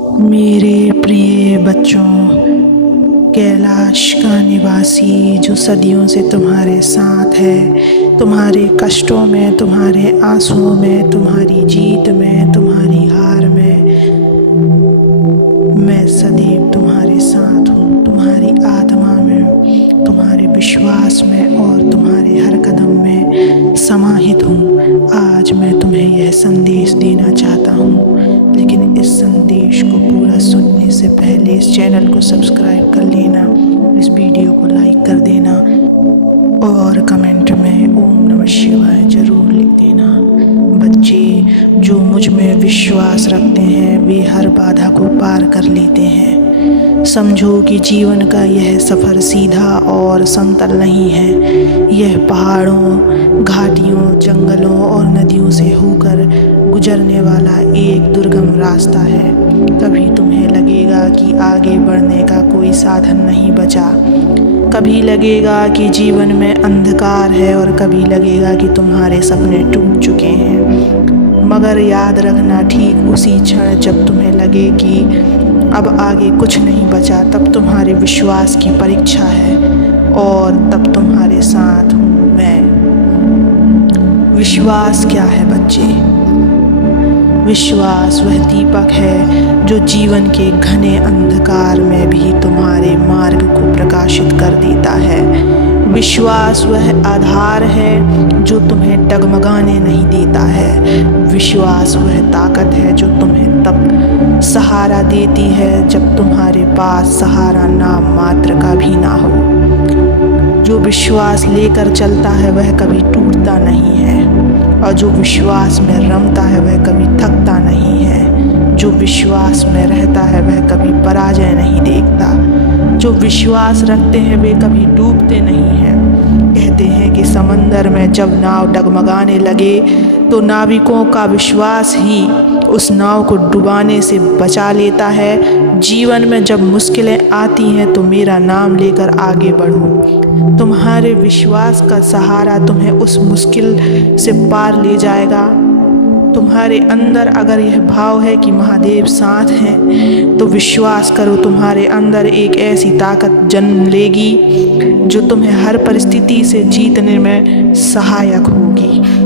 मेरे प्रिय बच्चों, कैलाश का निवासी जो सदियों से तुम्हारे साथ है, तुम्हारे कष्टों में, तुम्हारे आंसुओं में, तुम्हारी जीत में, तुम्हारी हार में, मैं सदैव तुम्हारे साथ हूँ। तुम्हारी आत्मा में, तुम्हारे विश्वास में और तुम्हारे हर कदम में समाहित हूँ। आज मैं तुम्हें यह संदेश देना चाहता हूँ, लेकिन इस संदेश को पूरा सुनने से पहले इस चैनल को सब्सक्राइब कर लेना, इस वीडियो को लाइक कर देना और कमेंट में ओम नमः शिवाय जरूर लिख देना। बच्चे जो मुझ में विश्वास रखते हैं वे हर बाधा को पार कर लेते हैं। समझो कि जीवन का यह सफ़र सीधा और समतल नहीं है। यह पहाड़ों, घाटियों, जंगलों और नदियों से होकर गुजरने वाला एक दुर्गम रास्ता है। कभी तुम्हें लगेगा कि आगे बढ़ने का कोई साधन नहीं बचा, कभी लगेगा कि जीवन में अंधकार है और कभी लगेगा कि तुम्हारे सपने टूट चुके हैं। मगर याद रखना, ठीक उसी क्षण जब तुम्हें लगे कि अब आगे कुछ नहीं बचा, तब तुम्हारे विश्वास की परीक्षा है और तब तुम्हारे साथ हूँ मैं। विश्वास क्या है बच्चे? विश्वास वह दीपक है जो जीवन के घने अंधकार में भी तुम्हारे मार्ग को प्रकाशित कर देता है। विश्वास वह आधार है जो तुम्हें डगमगाने नहीं देता है। विश्वास वह ताकत है जो तुम्हें तब सहारा देती है जब तुम्हारे पास सहारा नाम मात्र का भी ना हो। जो विश्वास लेकर चलता है वह कभी टूटता नहीं है, और जो विश्वास में रमता है वह कभी थकता नहीं है। जो विश्वास में रहता है वह कभी पराजय नहीं देखता। जो विश्वास रखते हैं वे कभी डूबते नहीं हैं। कहते हैं कि समंदर में जब नाव डगमगाने लगे तो नाविकों का विश्वास ही उस नाव को डुबाने से बचा लेता है। जीवन में जब मुश्किलें आती हैं तो मेरा नाम लेकर आगे बढ़ो। तुम्हारे विश्वास का सहारा तुम्हें उस मुश्किल से पार ले जाएगा। तुम्हारे अंदर अगर यह भाव है कि महादेव साथ हैं, तो विश्वास करो तुम्हारे अंदर एक ऐसी ताकत जन्म लेगी जो तुम्हें हर परिस्थिति से जीतने में सहायक होगी।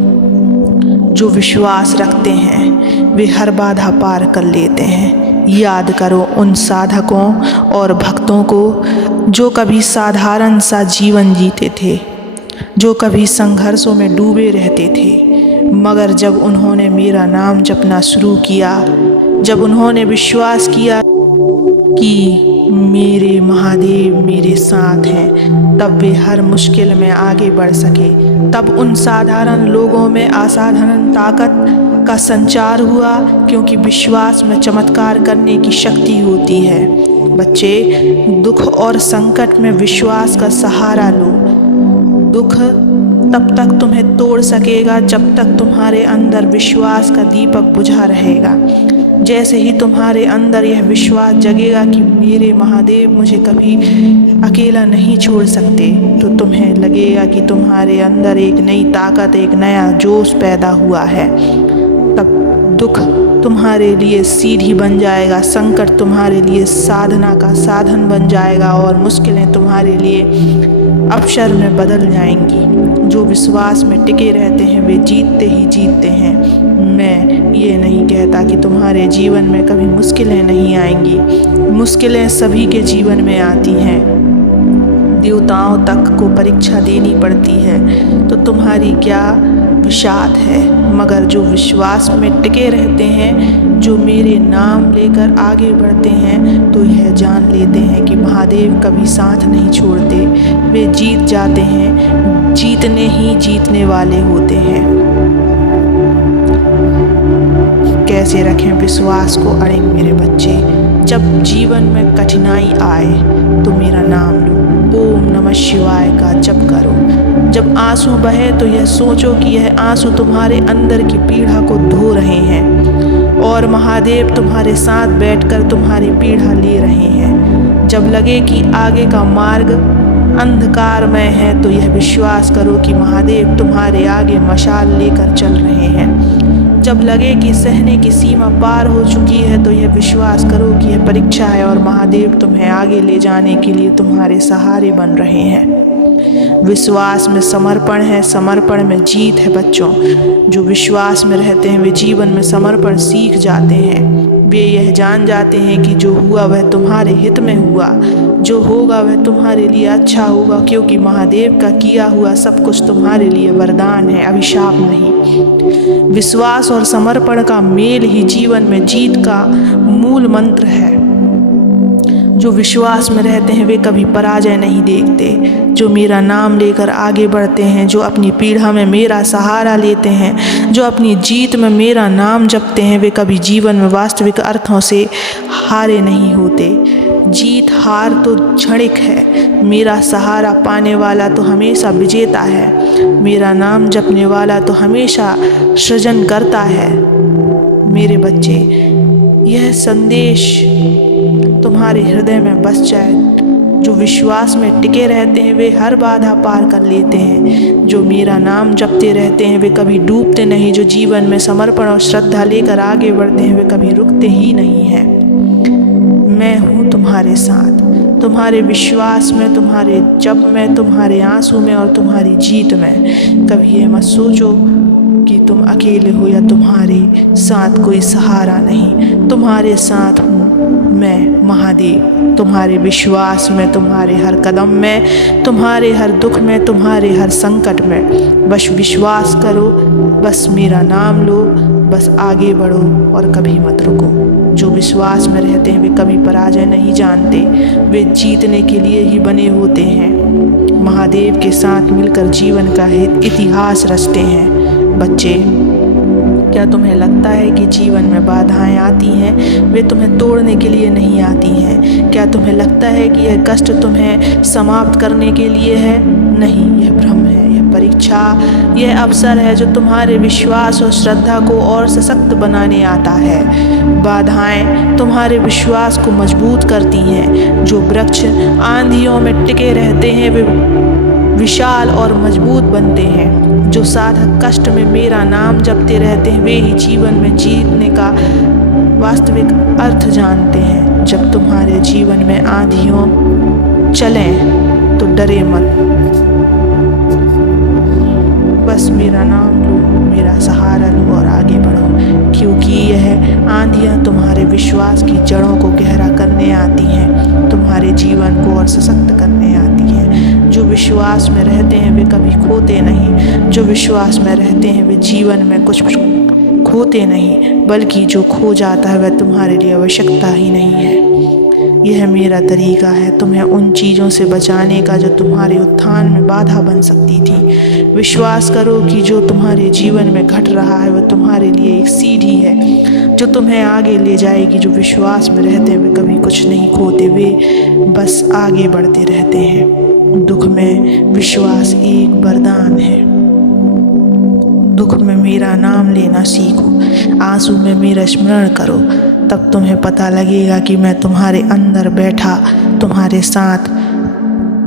जो विश्वास रखते हैं वे हर बाधा पार कर लेते हैं। याद करो उन साधकों और भक्तों को जो कभी साधारण सा जीवन जीते थे, जो कभी संघर्षों में डूबे रहते थे, मगर जब उन्होंने मेरा नाम जपना शुरू किया, जब उन्होंने विश्वास किया कि मेरे महादेव मेरे साथ हैं, तब वे हर मुश्किल में आगे बढ़ सके। तब उन साधारण लोगों में असाधारण ताकत का संचार हुआ, क्योंकि विश्वास में चमत्कार करने की शक्ति होती है। बच्चे, दुख और संकट में विश्वास का सहारा लो। दुख तब तक तुम्हें तोड़ सकेगा जब तक तुम्हारे अंदर विश्वास का दीपक बुझा रहेगा। जैसे ही तुम्हारे अंदर यह विश्वास जगेगा कि मेरे महादेव मुझे कभी अकेला नहीं छोड़ सकते, तो तुम्हें लगेगा कि तुम्हारे अंदर एक नई ताकत, एक नया जोश पैदा हुआ है। तब दुख तुम्हारे लिए सीढ़ी बन जाएगा, संकट तुम्हारे लिए साधना का साधन बन जाएगा और मुश्किलें तुम्हारे लिए अवसर में बदल जाएंगी। जो विश्वास में टिके रहते हैं वे जीतते ही जीतते हैं। मैं ये नहीं कहता कि तुम्हारे जीवन में कभी मुश्किलें नहीं आएंगी। मुश्किलें सभी के जीवन में आती हैं। देवताओं तक को परीक्षा देनी पड़ती है, तो तुम्हारी क्या विषाद है। मगर जो विश्वास में टिके रहते हैं, जो मेरे नाम लेकर आगे बढ़ते हैं, तो यह जान लेते हैं कि महादेव कभी साथ नहीं छोड़ते। वे जीत जाते हैं, जीतने ही जीतने वाले होते हैं। कैसे रखें विश्वास को अड़िग मेरे बच्चे? जब जीवन में कठिनाई आए तो मेरा नाम लो, ओम नमः शिवाय का जप करो। जब आंसू बहे तो यह सोचो कि यह आंसू तुम्हारे अंदर की पीड़ा को धो रहे हैं और महादेव तुम्हारे साथ बैठकर तुम्हारी पीड़ा ले रहे हैं। जब लगे कि आगे का मार्ग अंधकारमय है तो यह विश्वास करो कि महादेव तुम्हारे आगे मशाल लेकर चल रहे हैं। जब लगे कि सहने की सीमा पार हो चुकी है तो यह विश्वास करो कि यह परीक्षा है और महादेव तुम्हें आगे ले जाने के लिए तुम्हारे सहारे बन रहे हैं। विश्वास में समर्पण है, समर्पण में जीत है बच्चों। जो विश्वास में रहते हैं वे जीवन में समर्पण सीख जाते हैं। वे यह जान जाते हैं कि जो हुआ वह तुम्हारे हित में हुआ, जो होगा वह तुम्हारे लिए अच्छा होगा, क्योंकि महादेव का किया हुआ सब कुछ तुम्हारे लिए वरदान है, अभिशाप नहीं। विश्वास और समर्पण का मेल ही जीवन में जीत का मूल मंत्र है। जो विश्वास में रहते हैं वे कभी पराजय नहीं देखते। जो मेरा नाम लेकर आगे बढ़ते हैं, जो अपनी पीड़ा में मेरा सहारा लेते हैं, जो अपनी जीत में मेरा नाम जपते हैं, वे कभी जीवन में वास्तविक अर्थों से हारे नहीं होते। जीत हार तो क्षणिक है, मेरा सहारा पाने वाला तो हमेशा विजेता है। मेरा नाम जपने वाला तो हमेशा सृजन करता है। मेरे बच्चे, यह संदेश तुम्हारे हृदय में बस जाए। जो विश्वास में टिके रहते हैं वे हर बाधा पार कर लेते हैं। जो मेरा नाम जपते रहते हैं वे कभी डूबते नहीं। जो जीवन में समर्पण और श्रद्धा लेकर आगे बढ़ते हैं वे कभी रुकते ही नहीं हैं। मैं हूँ तुम्हारे साथ, तुम्हारे विश्वास में, तुम्हारे जप में, तुम्हारे आंसू में और तुम्हारी जीत में। कभी ये मत सोचो कि तुम अकेले हो या तुम्हारे साथ कोई सहारा नहीं। तुम्हारे साथ हूँ मैं महादेव, तुम्हारे विश्वास में, तुम्हारे हर कदम में, तुम्हारे हर दुख में, तुम्हारे हर संकट में। बस विश्वास करो, बस मेरा नाम लो, बस आगे बढ़ो और कभी मत रुको। जो विश्वास में रहते हैं वे कभी पराजय नहीं जानते, वे जीतने के लिए ही बने होते हैं। महादेव के साथ मिलकर जीवन का इतिहास रचते हैं। बच्चे, क्या तुम्हें लगता है कि जीवन में बाधाएं आती हैं वे तुम्हें तोड़ने के लिए नहीं आती हैं? क्या तुम्हें लगता है कि यह कष्ट तुम्हें समाप्त करने के लिए है? नहीं, यह भ्रम है। यह परीक्षा, यह अवसर है जो तुम्हारे विश्वास और श्रद्धा को और सशक्त बनाने आता है। बाधाएं तुम्हारे विश्वास को मजबूत करती हैं। जो वृक्ष आंधियों में टिके रहते हैं वे विशाल और मजबूत बनते हैं। जो साधक कष्ट में मेरा नाम जपते रहते हैं वे ही जीवन में जीतने का वास्तविक अर्थ जानते हैं। जब तुम्हारे जीवन में आंधियों चलें तो डरे मत, बस मेरा नाम लो, मेरा सहारा लो और आगे बढ़ो, क्योंकि यह आंधियाँ तुम्हारे विश्वास की जड़ों को गहरा करने आती हैं, तुम्हारे जीवन को और सशक्त करने आती हैं। जो विश्वास में रहते हैं वे कभी खोते नहीं। जो विश्वास में रहते हैं वे जीवन में कुछ खोते नहीं, बल्कि जो खो जाता है वह तुम्हारे लिए आवश्यकता ही नहीं है। यह मेरा तरीका है तुम्हें उन चीज़ों से बचाने का जो तुम्हारे उत्थान में बाधा बन सकती थी। विश्वास करो कि जो तुम्हारे जीवन में घट रहा है वह तुम्हारे लिए एक सीढ़ी है जो तुम्हें आगे ले जाएगी। जो विश्वास में रहते हुए कभी कुछ नहीं खोते, वे बस आगे बढ़ते रहते हैं। दुख में विश्वास एक वरदान है। दुख में मेरा नाम लेना सीखो, आंसू में मेरा स्मरण करो, तब तुम्हें पता लगेगा कि मैं तुम्हारे अंदर बैठा तुम्हारे साथ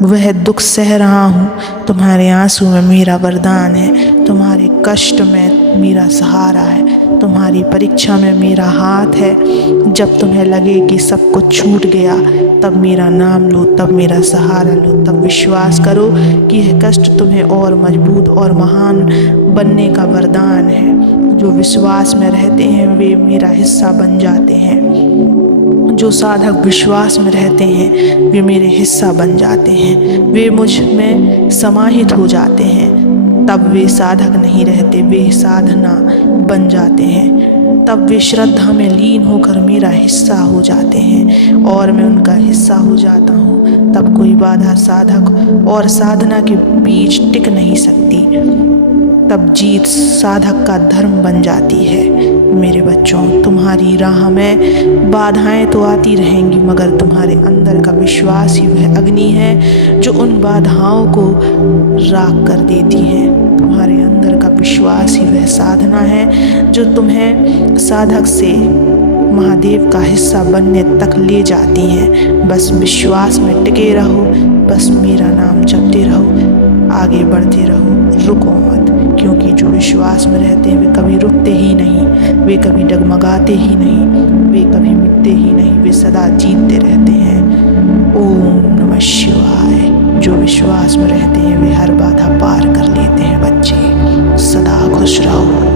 वह दुख सह रहा हूँ। तुम्हारे आंसू में मेरा वरदान है, तुम्हारे कष्ट में मेरा सहारा है, तुम्हारी परीक्षा में मेरा हाथ है। जब तुम्हें लगे कि सब कुछ छूट गया तब मेरा नाम लो, तब मेरा सहारा लो, तब विश्वास करो कि यह कष्ट तुम्हें और मजबूत और महान बनने का वरदान है। जो विश्वास में रहते हैं वे मेरा हिस्सा बन जाते हैं। जो साधक विश्वास में रहते हैं वे मेरे हिस्सा बन जाते हैं, वे मुझ में समाहित हो जाते हैं। तब वे साधक नहीं रहते, वे साधना बन जाते हैं। तब वे श्रद्धा में लीन होकर मेरा हिस्सा हो जाते हैं और मैं उनका हिस्सा हो जाता हूँ। तब कोई बाधा साधक और साधना के बीच टिक नहीं सकती। तब जीत साधक का धर्म बन जाती है। मेरे बच्चों, तुम्हारी राह में बाधाएं तो आती रहेंगी, मगर तुम्हारे अंदर का विश्वास ही वह अग्नि है जो उन बाधाओं को राख कर देती है। तुम्हारे अंदर का विश्वास ही वह साधना है जो तुम्हें साधक से महादेव का हिस्सा बनने तक ले जाती है। बस विश्वास में टिके रहो, बस मेरा नाम जपते रहो, आगे बढ़ते रहो, रुको मत। क्योंकि जो विश्वास में रहते हैं वे कभी रुकते ही नहीं, वे कभी डगमगाते ही नहीं, वे कभी मिटते ही नहीं, वे सदा जीतते रहते हैं। ओम नमः शिवाय। जो विश्वास में रहते हैं वे हर बाधा पार कर लेते हैं बच्चे। सदा खुश रहो।